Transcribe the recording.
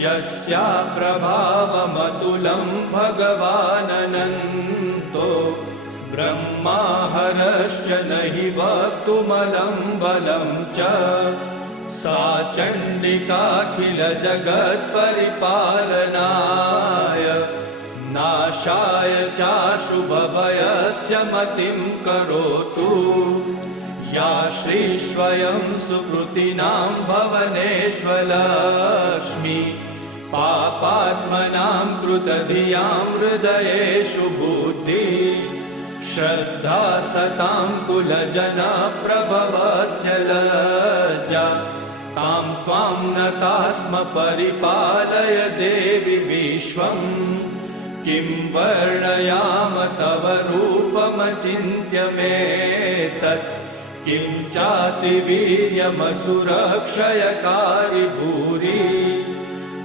यस्या प्रभावमतुलं भगवाननन्तो ब्रह्माहरश्च न हि वक्तुमलं बलं च सा चण्डिकाखिलजगत्परिपालनाय नाशाय चाशुभभयस्य मतिं करोतु या श्रीस्वयं सुकृतिनां भवनेष्वलक्ष्मी पापात्मनां कृतधियां हृदयेषु बुद्धि श्रद्धा सतां कुलजनप्रभवस्य लज्जा तां त्वां नताः स्म परिपालय देवि विश्वं किं वर्णयाम तव रूपमचिन्त्यमेतत् किं चातिवीर्यमसुरक्षयकारि भूरि